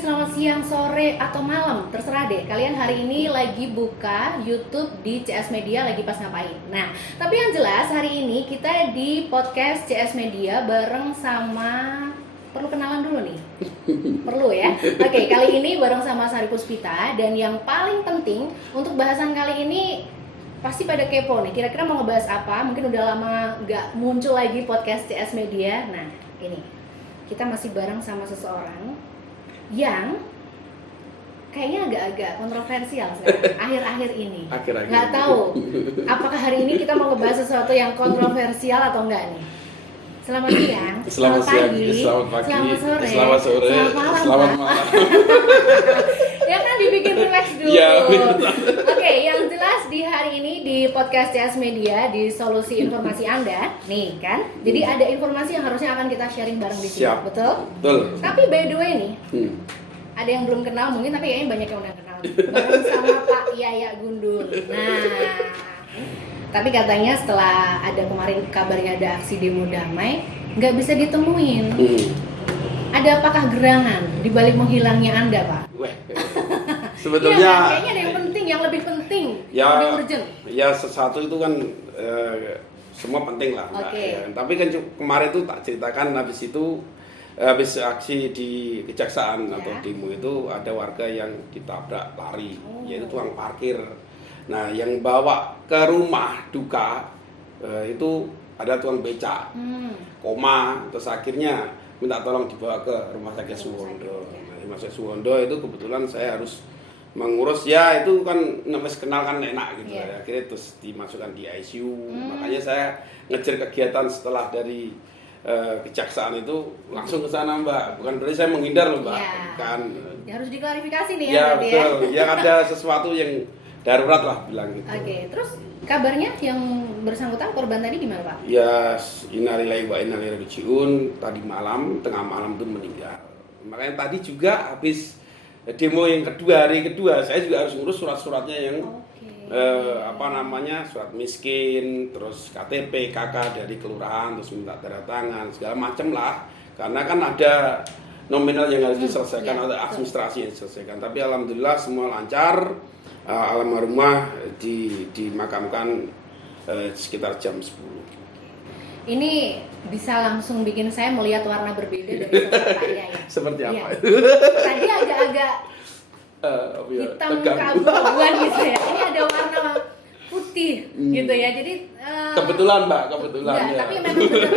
selamat siang, sore, atau malam, terserah deh. Kalian hari ini lagi buka YouTube di CS Media lagi pas ngapain. Nah, tapi yang jelas hari ini kita di podcast CS Media bareng sama... Perlu kenalan dulu nih? Perlu ya? Oke, kali ini bareng sama Sari Puspita. Dan yang paling penting untuk bahasan kali ini pasti pada kepo nih. Kira-kira mau ngebahas apa? Mungkin udah lama nggak muncul lagi podcast CS Media. Nah, ini kita masih bareng sama seseorang yang kayaknya agak-agak kontroversial sekarang akhir-akhir ini. Nggak tahu apakah hari ini kita mau ngebahas sesuatu yang kontroversial atau enggak nih. Selamat siang, selamat pagi, selamat pagi, selamat sore, selamat selamat malam. Ya kan dibikin relax dulu. Ya, Oke, yang jelas di hari ini di podcast CS Media di solusi informasi Anda, nih kan. Jadi ada informasi yang harusnya akan kita sharing bareng di sini, Siap. betul? Betul. Tapi by the way nih, ada yang belum kenal mungkin, tapi kayaknya banyak yang udah kenal. Bareng sama Pak Yaya Gundul. Nah, tapi katanya setelah ada kemarin kabarnya ada aksi demo damai, nggak bisa ditemuin. Ada apakah gerangan di balik menghilangnya Anda, Pak? Weh, Iya, sebetulnya kayaknya ada yang penting, yang lebih penting, ya, lebih urgent. ya sesuatu itu kan semua penting lah, Mbak. Oke. Ya, tapi kan kemarin itu tak ceritakan habis aksi di kejaksaan Ya. atau demo itu ada warga yang ditabrak lari, yaitu tukang parkir. Nah, yang bawa ke rumah duka itu ada tukang becak, koma, terus akhirnya minta tolong dibawa ke rumah sakit Suwondo. Nah, rumah sakit Suwondo itu kebetulan saya harus mengurus, ya itu kan namanya kenal kan enak gitu Yeah. ya. Akhirnya terus dimasukkan di ICU. Makanya saya ngejar kegiatan setelah dari kejaksaan itu langsung ke sana, Mbak. Bukan berarti saya menghindar loh, Mbak. Yeah. Kan. Ya, harus diklarifikasi nih Ya, berarti betul. Ya ada sesuatu yang darurat lah bilang gitu. Oke, terus kabarnya yang bersangkutan korban tadi gimana, Pak? Ya, innalillahi wa inna ilaihi raji'un. Tadi malam, tengah malam itu meninggal. Makanya tadi juga habis demo yang kedua, hari kedua, saya juga harus ngurus surat-suratnya yang surat miskin, terus KTP, KK dari kelurahan, terus minta tanda tangan, segala macam lah. Karena kan ada nominal yang harus diselesaikan, ada administrasi yang diselesaikan. Tapi alhamdulillah semua lancar. Almarhumah dimakamkan sekitar jam 10. Ini bisa langsung bikin saya melihat warna berbeda dari pesertanya ya. Seperti apa? Iya. Tadi agak-agak hitam keabu-abuan gitu ya. Ini ada warna putih gitu ya. Jadi kebetulan, Mbak, kebetulan ya. ya. Tapi memang benar,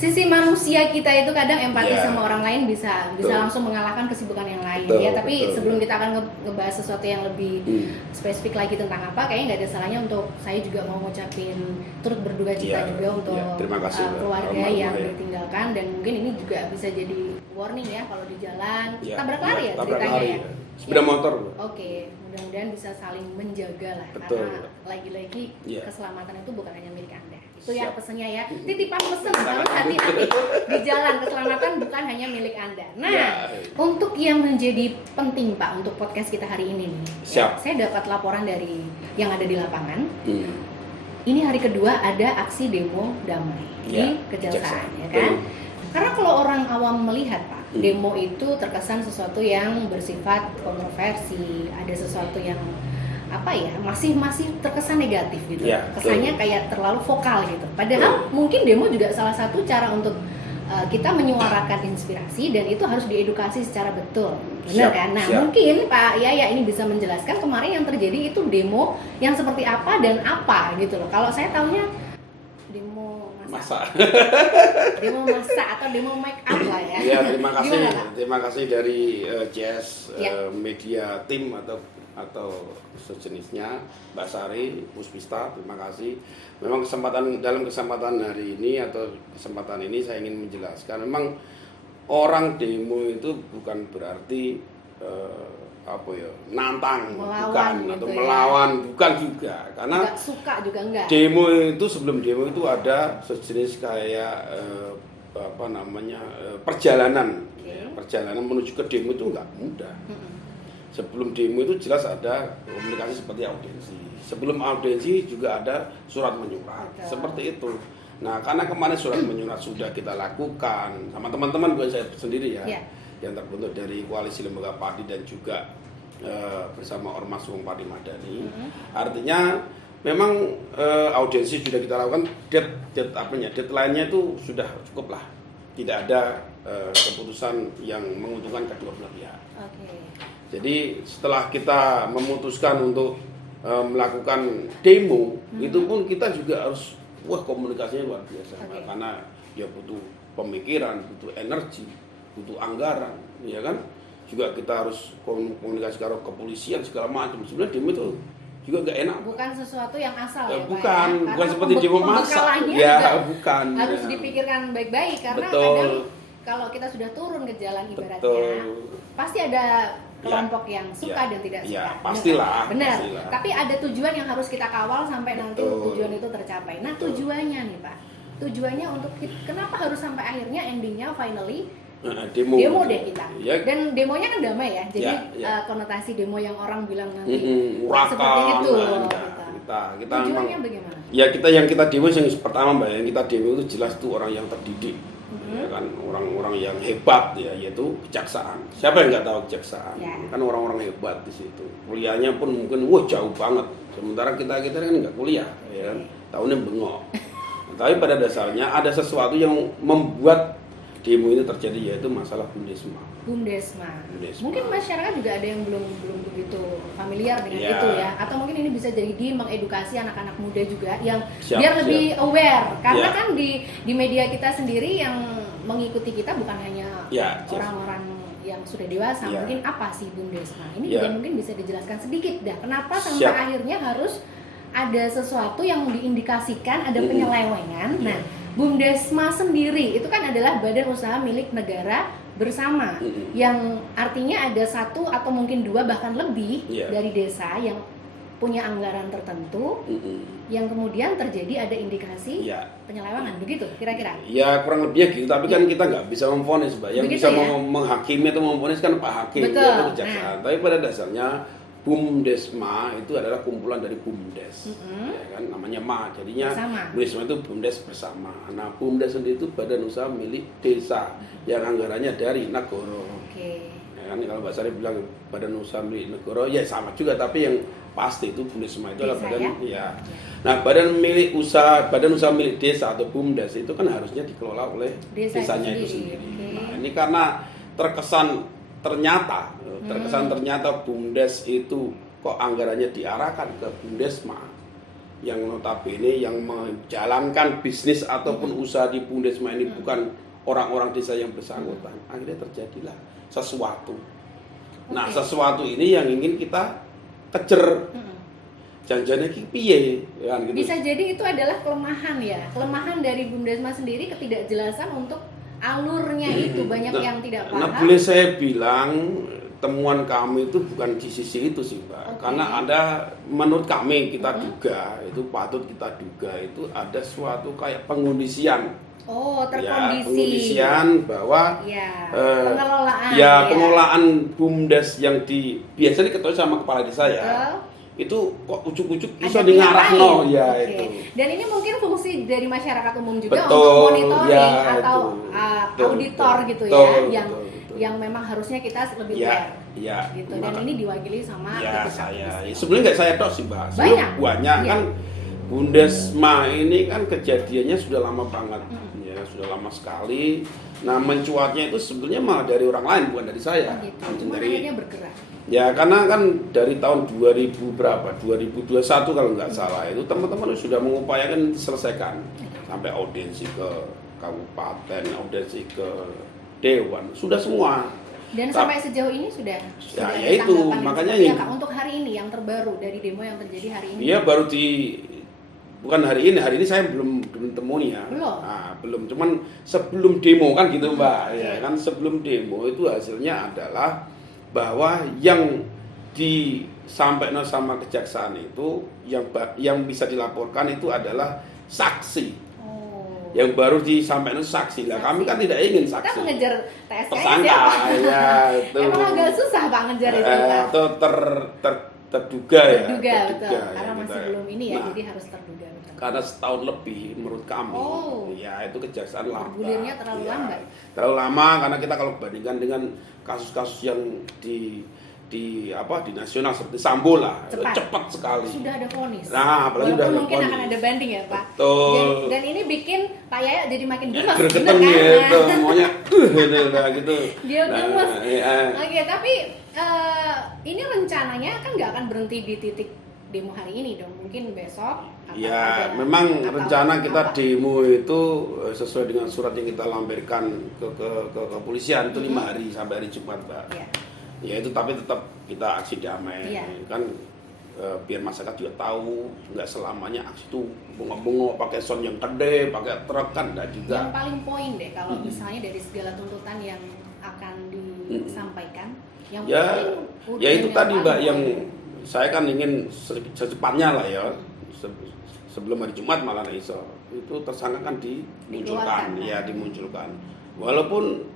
sisi manusia kita itu kadang empati Ya. sama orang lain bisa Betul. langsung mengalahkan kesibukan yang lain. Betul, Ya, tapi betul. sebelum kita akan ngebahas sesuatu yang lebih spesifik lagi tentang apa, kayaknya nggak ada salahnya untuk saya juga mau ngucapin turut berduka cita Ya, juga untuk ya, terima kasih, Mbak. keluarga Almarhumah, yang ya. ditinggalkan, dan mungkin ini juga bisa jadi warning ya kalau di jalan Ya, tabrak lari ya tabrak ceritanya lari, ya. ya. Sepeda motor, Mbak. Oke, mudah-mudahan bisa saling menjaga lah. Betul. Karena lagi-lagi Ya. keselamatan itu bukan hanya milik Anda. Itu ya Siap. pesannya ya. Titipan pesen harus hati-hati di jalan. Keselamatan bukan hanya milik Anda. Nah, Ya. untuk yang menjadi penting Pak untuk podcast kita hari ini nih. Siap. Saya dapat laporan dari yang ada di lapangan. Hmm. Ini hari kedua ada aksi demo damai Ya, di Kejaksaan, ya Kejaksaan. kan? Karena kalau orang awam melihat Pak, demo itu terkesan sesuatu yang bersifat kontroversi, ada sesuatu yang apa ya, masih terkesan negatif gitu. Ya, Kesannya betul. kayak terlalu vokal gitu. Padahal mungkin demo juga salah satu cara untuk kita menyuarakan inspirasi, dan itu harus diedukasi secara betul. Benar Siap, kan? Nah, siap. mungkin Pak Yaya ini bisa menjelaskan kemarin yang terjadi itu demo yang seperti apa dan apa gitu loh. Kalau saya tahunya demo Masa. demo masak atau demo make up lah ya. Ya, terima kasih. Gimana, Pak? Terima kasih dari CS Ya. Media Tim atau sejenisnya, Mbak Sari Puspita, terima kasih. Memang dalam kesempatan hari ini atau kesempatan ini saya ingin menjelaskan, memang orang demo itu bukan berarti nantang, Melawan bukan, gitu atau ya. melawan, bukan juga, karena Nggak suka juga enggak. demo itu, sebelum demo itu ada sejenis kayak perjalanan. Oke. Perjalanan menuju ke demo itu nggak mudah. Sebelum demo itu jelas ada komunikasi seperti audiensi. Sebelum audiensi juga ada surat menyurat. Betul. Seperti itu. Nah, karena kemarin surat menyurat sudah kita lakukan sama teman-teman, bukan saya sendiri ya. Iya. yang terbentuk dari koalisi lembaga padi dan juga bersama Ormas Wong Padi Madani. Artinya memang audiensi sudah kita lakukan, deadline-nya itu sudah cukup lah. Tidak ada keputusan yang menguntungkan kedua belah pihak. Jadi setelah kita memutuskan untuk melakukan demo, itu pun kita juga harus komunikasinya luar biasa. Karena ya butuh pemikiran, butuh energi, butuh anggaran, ya kan? Juga kita harus komunikasi ke kepolisian segala macam. Sebenarnya demo itu juga gak enak. Bukan sesuatu yang asal ya, bukan, Pak, bukan seperti demo massa. Ya, bukan. Harus dipikirkan baik-baik karena kadang kalau kita sudah turun ke jalan ibaratnya, pasti ada kelompok yang suka dan tidak suka. Pastilah. Benar. Pastilah. Tapi ada tujuan yang harus kita kawal sampai nanti tujuan itu tercapai. Nah, tujuannya nih, Pak. Tujuannya untuk kenapa harus sampai akhirnya endingnya finally demo deh kita. Dan demonya kan damai ya. Jadi konotasi demo yang orang bilang nanti seperti itu. Kita tujuannya bagaimana? Ya yang kita demo yang pertama Mbak, yang kita demo itu jelas tuh orang yang terdidik. Ya kan, orang-orang yang hebat ya, yaitu kejaksaan. Siapa yang nggak tahu kejaksaan? Kan orang-orang hebat di situ. Kuliahnya pun mungkin jauh banget. Sementara kita kan nggak kuliah, ya kan? Tahunnya bengok. Tapi pada dasarnya ada sesuatu yang membuat demo ini terjadi, yaitu masalah Bumdesma. Mungkin masyarakat juga ada yang belum begitu familiar dengan itu ya, atau mungkin ini bisa jadi mengedukasi anak-anak muda juga yang biar lebih aware, karena kan di media kita sendiri yang mengikuti kita bukan hanya orang-orang yang sudah dewasa. Mungkin apa sih Bumdesma? Ini juga mungkin bisa dijelaskan sedikit dah. Kenapa sampai akhirnya harus ada sesuatu yang diindikasikan ada penyelewengan. Nah, Bumdesma sendiri itu kan adalah badan usaha milik negara bersama, yang artinya ada satu atau mungkin dua bahkan lebih dari desa yang punya anggaran tertentu, yang kemudian terjadi ada indikasi penyelewengan, begitu kira-kira? Ya kurang lebih gitu, tapi kan kita nggak bisa memvonis, Mbak. Yang begitu, bisa menghakimi atau memvonis kan Pak Hakim, yaitu kejaksaan. Tapi pada dasarnya Bumdesma itu adalah kumpulan dari Bumdes, ya kan, namanya Ma, jadinya Bumdesma itu Bumdes bersama. Nah, Bumdes sendiri itu badan usaha milik desa yang anggarannya dari negara. Ya kan, kalau Mbak Sari bilang badan usaha milik negara, ya sama juga, tapi yang pasti itu Bumdesma itu adalah badan Nah, badan usaha milik desa atau Bumdes itu kan harusnya dikelola oleh desanya itu sendiri. Nah, ini karena ternyata Bumdes itu kok anggarannya diarahkan ke Bumdesma, yang notabene yang menjalankan bisnis ataupun usaha di Bumdesma ini bukan orang-orang desa yang bersangkutan. Akhirnya terjadilah sesuatu. Nah, sesuatu ini yang ingin kita kejar. Janjane ki piye kan gitu. Bisa jadi itu adalah kelemahan dari Bumdesma sendiri, ketidakjelasan untuk alurnya itu banyak yang tidak paham. Nah, boleh saya bilang temuan kami itu bukan di sisi itu sih, Mbak. Karena ada, menurut kami kita duga, itu patut kita duga itu ada suatu kayak pengondisian. Terkondisi. Pengondisian bahwa pengelolaan. Pengelolaan Bumdes yang biasanya diketahui sama kepala desa itu kok ujuk-ujuk bisa dengarahno itu. Dan ini mungkin fungsi dari masyarakat umum juga untuk monitoring atau auditor gitu yang memang harusnya kita lebih aware. Gitu. Dan ini diwakili sama saya. Sebenarnya nggak saya tok sih, Mbak. Banyak kan Bumdesma ini kan kejadiannya sudah lama banget. Ya, sudah lama sekali. Nah, mencuatnya itu sebenarnya malah dari orang lain, bukan dari saya. Cuma akhirnya bergerak. Ya, karena kan dari tahun 2021 kalau nggak salah, itu teman-teman sudah mengupayakan diselesaikan. Sampai audiensi ke kabupaten, audiensi ke dewan, sudah semua. Dan sampai sejauh ini sudah ya itu makanya untuk hari ini yang terbaru dari demo yang terjadi hari ini. Iya, bukan hari ini saya belum temui ya. Belum, cuman sebelum demo kan gitu, Mbak. Ya kan, sebelum demo itu hasilnya adalah bahwa yang disampaikan sama kejaksaan itu yang bisa dilaporkan itu adalah saksi. yang baru disampaikan saksi lah. Kami kan tidak ingin saksi. Kita mengejar TSK tersangka, ya itu. Emang agak susah Pak ngejar itu Pak. Itu terduga ya. Terduga betul. Ya, Karena masih kita. belum ini ya, Nah, jadi harus terduga betul. karena setahun lebih menurut kami, ya itu kejaksaan lambat. Bergulirnya terlalu lambat. Terlalu lama karena kita kalau bandingkan dengan kasus-kasus yang di nasional seperti Sambo lah, cepat sekali. Sudah ada vonis. Nah, apalagi walaupun udah mungkin vonis. akan ada banding ya Pak. Betul. Dan ini bikin Pak Yaya jadi makin gemes, Gregetan bener kan? gitu, maunya gitu. Dia gemes. Ya. Oke, tapi ini rencananya kan nggak akan berhenti di titik demo hari ini dong, mungkin besok. Ya, memang rencana kita apa? demo itu sesuai dengan surat yang kita lampirkan ke kepolisian itu 5 hari sampai hari Jumat, Mbak. Ya. Ya itu tapi tetap kita aksi damai, Iya. kan biar masyarakat juga tahu nggak selamanya aksi itu bengok-bengok pakai sound yang gede, pakai truk kan enggak juga. Yang paling poin deh kalau misalnya dari segala tuntutan yang akan disampaikan, yang Ya, paling ya itu yang tadi paling Mbak poin. yang saya kan ingin secepatnya lah ya sebelum hari Jumat malah iso itu tersangka kan dimunculkan, ya dimunculkan. Walaupun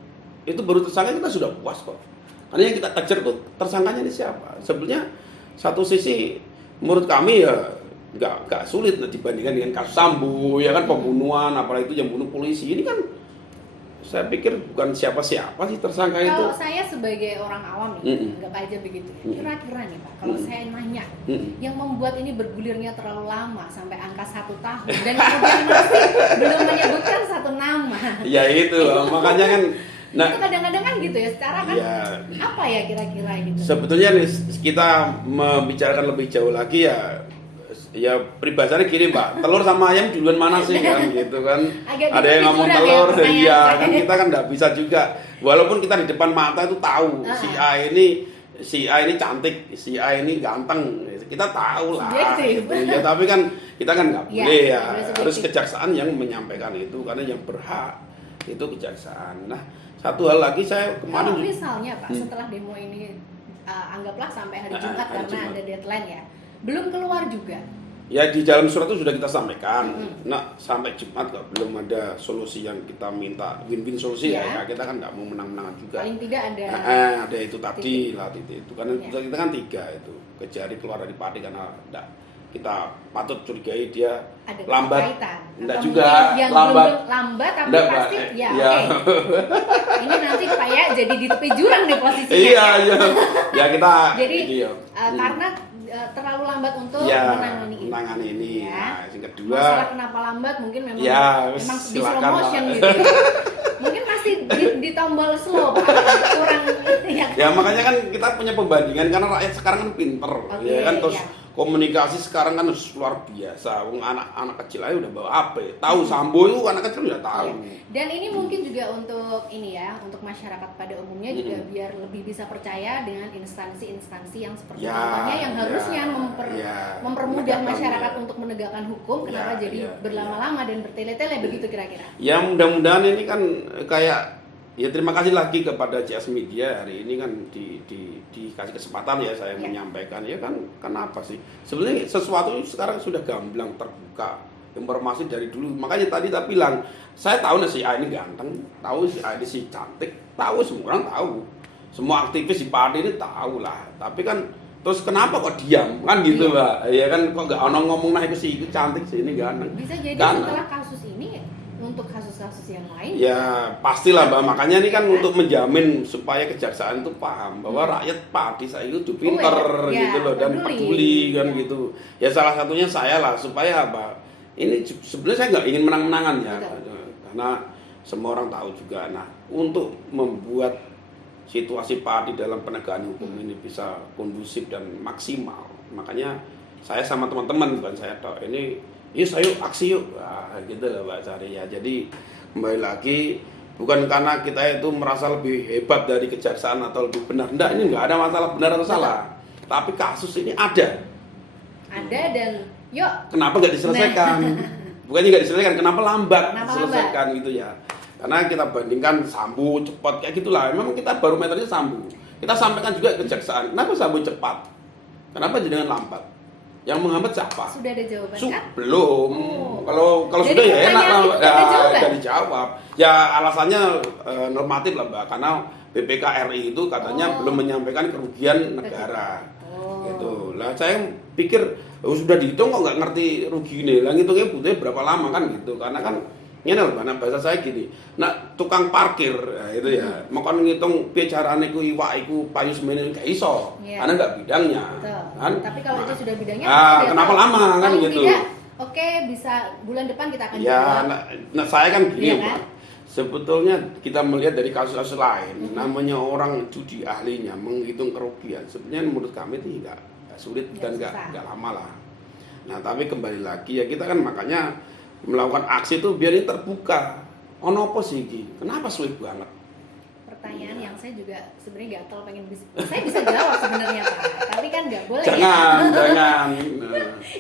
itu baru tersangka kita sudah puas kok. Karena yang kita kejar tuh tersangkanya ini siapa? Sebenarnya satu sisi menurut kami ya nggak sulit dibandingkan dengan kasus Sambo ya kan, pembunuhan apalagi itu yang bunuh polisi ini kan saya pikir bukan siapa-siapa sih tersangka itu. Kalau saya sebagai orang awam nih, anggap aja begitu ya. Kira-kira nih Pak, kalau saya nanya, yang membuat ini bergulirnya terlalu lama sampai angka 1 tahun dan kemudian masih belum menyebutkan 1 nama. Ya itu, makanya kan. Nah, itu kadang-kadang kan gitu ya, secara kan ya, apa ya kira-kira gitu. sebetulnya nih kita membicarakan lebih jauh lagi ya peribahasanya gini Mbak, telur sama ayam duluan mana sih kan gitu kan. Ada yang ngomong telur, ya kan kita kan nggak bisa juga. Walaupun kita di depan mata itu tahu si A ini cantik, si A ini ganteng, kita tahu lah. Gitu. Ya tapi kan kita kan nggak boleh ya, harus kejaksaan yang menyampaikan itu karena yang berhak itu kejaksaan. Nah, satu hal lagi saya kemarin kalau misalnya Pak setelah demo ini anggaplah sampai hari Jumat karena ada deadline ya, belum keluar juga. Ya di dalam surat itu sudah kita sampaikan. Nah sampai Jumat kok belum ada solusi yang kita minta win-win solusi ya. Kita kan nggak mau menang-menangan juga. Paling tidak ada. Ada itu tadi lah itu karena kita kan 3 itu kejari keluar dari padi karena kita patut curigai dia ada lambat. Enggak juga yang lambat. Belum lambat tapi Enggak, pasti ya. Oke. Ini nanti kayak jadi di tepi jurang nih posisinya. Iya. Ya kita jadi karena terlalu lambat untuk menangani ini. Ya. Nah, yang kedua masalah kenapa lambat mungkin memang memang di slow motion gitu. Mungkin masih di tombol slow Pak. Kurang ya makanya kan kita punya pembandingan karena rakyat sekarang kan pinter ya kan terus komunikasi sekarang kan luar biasa. Anak kecil aja udah bawa HP, tahu Sambo itu anak kecil udah tahu. Dan ini mungkin juga untuk ini ya, untuk masyarakat pada umumnya juga biar lebih bisa percaya dengan instansi-instansi yang seperti namanya yang harusnya mempermudah masyarakat untuk menegakkan hukum. Kenapa jadi berlama-lama dan bertele-tele begitu kira-kira? Ya mudah-mudahan ini kan kayak ya terima kasih lagi kepada CS Media hari ini kan dikasih kesempatan ya saya menyampaikan ya kan kenapa sih sebenarnya sesuatu sekarang sudah gamblang terbuka informasi dari dulu makanya tadi tak bilang saya tahu nih si A ini ganteng tahu si A ini si cantik tahu semua orang tahu semua aktivis di partai ini tahu lah tapi kan terus kenapa kok diam kan gitu Mbak ya kan kok nggak ono ngomong nah itu si itu cantik si ini ganteng bisa jadi setelah kasus ini untuk kasus-kasus yang lain ya pastilah Mbak makanya ini kan untuk menjamin supaya kejaksaan itu paham bahwa rakyat padi saya itu pinter gitu loh dan peduli kan gitu ya salah satunya saya lah supaya apa ini sebenarnya saya nggak ingin menang-menangan ya karena semua orang tahu juga nah untuk membuat situasi padi dalam penegakan hukum ini bisa kondusif dan maksimal makanya saya sama teman-teman bukan saya tahu ini yuk ayo aksi yuk gitu loh Mbak Sari ya jadi kembali lagi bukan karena kita itu merasa lebih hebat dari kejaksaan atau lebih benar enggak ini enggak ada masalah benar atau salah tapi kasus ini ada dan yuk kenapa nggak diselesaikan bukannya nggak diselesaikan kenapa lambat diselesaikan gitu ya karena kita bandingkan Sambo cepat kayak gitulah memang kita barometernya Sambo kita sampaikan juga kejaksaan kenapa Sambo cepat kenapa jangan lambat Yang menghambat siapa? Sudah ada jawaban kan? Belum. Oh. Kalau Jadi sudah ya enak lah. udah dijawab. Ya alasannya normatif lah Mbak, karena BPK RI itu katanya belum menyampaikan kerugian negara. Gitu. Lah saya pikir sudah dihitung kok nggak ngerti rugi ini. Lah ngitungnya butuhnya berapa lama kan gitu. Karena kan ini loh, bahasa saya gini. Nah, tukang parkir itu ya, mau kan ngitung piye carane ku iwak iku payu semene gak iso. Karena nggak bidangnya. Kan? Tapi kalau itu sudah bidangnya kenapa lama kan gitu. Oke, bisa bulan depan kita akan jawab. Nah, saya kan gini, kan? Sebetulnya kita melihat dari kasus-kasus lain, namanya orang judi ahlinya menghitung kerugian. Sebenarnya menurut kami itu nggak sulit dan nggak lama lah. Nah, tapi kembali lagi ya kita kan makanya melakukan aksi itu biar ini terbuka. Ono apa sih ini? Kenapa sulit banget? Pertanyaan yang saya juga sebenarnya gatel pengen saya bisa jawab sebenarnya Pak, tapi kan nggak boleh. Jangan.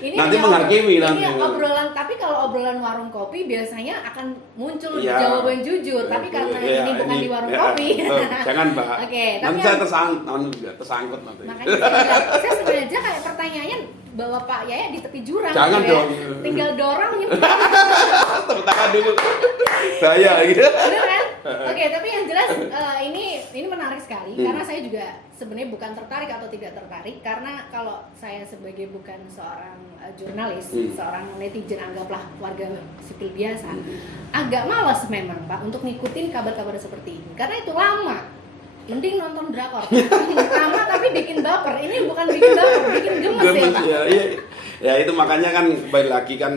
Ini nanti menghakimi nanti. Ini obrolan, tapi kalau obrolan warung kopi biasanya akan muncul jawaban jujur, tapi karena ini bukan di warung kopi. Jangan Mbak. Oke, nanti saya tersangkut nanti. Makanya saya sebenarnya kayak pertanyaannya bawa Pak Yaya di tepi jurang. Jangan gitu dong. Ya. Tinggal dorong gitu. Tepuk tangan dulu. Saya gitu. Bener kan? Oke, tapi yang jelas ini menarik sekali karena saya juga sebenarnya bukan tertarik atau tidak tertarik karena kalau saya sebagai bukan seorang jurnalis, seorang netizen anggaplah warga sipil biasa, agak malas memang Pak untuk ngikutin kabar-kabar seperti ini karena itu lama. Mending nonton drakor. Sama tapi bikin baper. Ini bukan bikin baper, bikin gemes ya. Ya itu makanya kan kembali lagi kan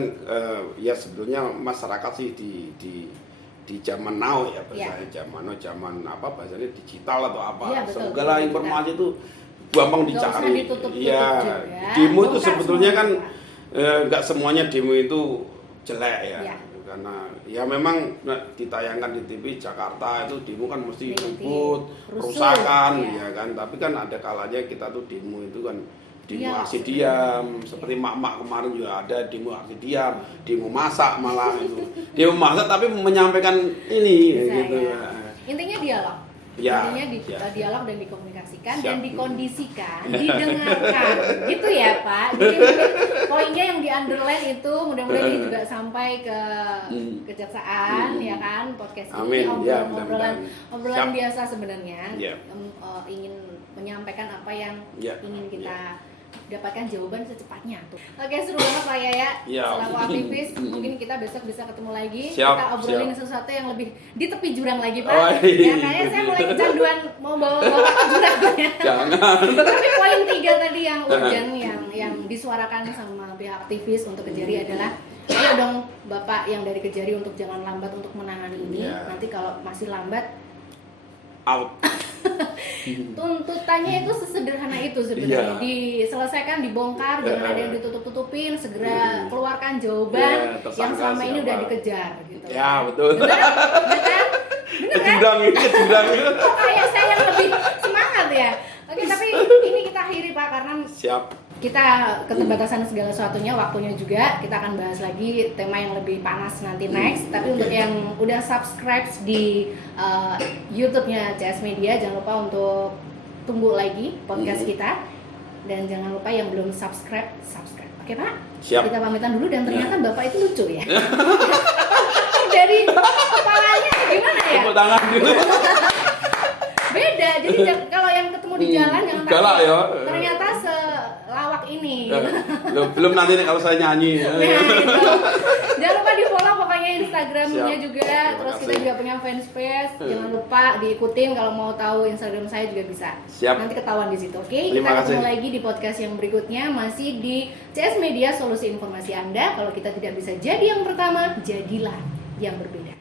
ya sebetulnya masyarakat sih di zaman now ya bahasanya zaman apa bahasanya digital atau apa. Segala informasi itu gampang dicari. Iya. Demo itu sebetulnya kan nggak semuanya demo itu jelek ya. Karena ya memang ditayangkan di TV Jakarta itu demo kan mesti ribut, kerusakan ya kan. Tapi kan ada kalanya kita tuh demo itu kan demo aksi diam, seperti mak-mak kemarin juga ada demo aksi diam, demo masak malah itu. Demo masak tapi menyampaikan ini gitu. Intinya dialog. Intinya dialog dan dikomunikasikan dan dikondisikan, didengarkan, gitu ya Pak. Jadi mungkin poinnya yang di underline itu mudah-mudahan ini juga sampai ke kejaksaan, ya kan? Podcast ini obrolan biasa sebenarnya, ingin menyampaikan apa yang ingin kita dapatkan jawaban secepatnya tuh. Oke, seru banget Pak Yaya. Selaku aktivis, mungkin kita besok bisa ketemu lagi. Kita obrolin sesuatu yang lebih di tepi jurang lagi Pak. Ya kayaknya saya mulai kecanduan mau bawa ke jurang ya. Jangan. Tapi poin 3 tadi yang urgent yang disuarakan sama pihak aktivis untuk Kejari adalah ayo dong Bapak yang dari Kejari untuk jangan lambat untuk menangani ini. Nanti kalau masih lambat out. Tuntutannya itu sesederhana itu sebenarnya. Diselesaikan, dibongkar, jangan ada yang ditutup-tutupin, segera keluarkan jawaban yang selama ini udah dikejar gitu. Ya, betul. Bener kan? Kecundang. Kok kayak saya yang lebih semangat ya. Oke, tapi ini kita akhiri Pak karena kita keterbatasan segala sesuatunya, waktunya juga. Kita akan bahas lagi tema yang lebih panas nanti next. Tapi untuk yang udah subscribe di YouTube-nya CS Media, jangan lupa untuk tunggu lagi podcast kita. Dan jangan lupa yang belum subscribe. Oke Pak? Siap. Kita pamitan dulu dan ternyata Bapak itu lucu ya. Dari kepalanya gimana ya? Tepuk tangan dulu. Beda, jadi kalau yang ketemu di jalan jangan galak ya. Ternyata selawak ini. Belum nanti nih kalau saya nyanyi. Jangan lupa di follow pokoknya Instagramnya juga. Terus kita juga punya fanspage. Jangan lupa diikutin kalau mau tahu Instagram saya juga bisa. Nanti ketahuan di situ. Oke? Kita ketemu lagi di podcast yang berikutnya masih di CS Media, solusi informasi Anda. Kalau kita tidak bisa jadi yang pertama, jadilah yang berbeda.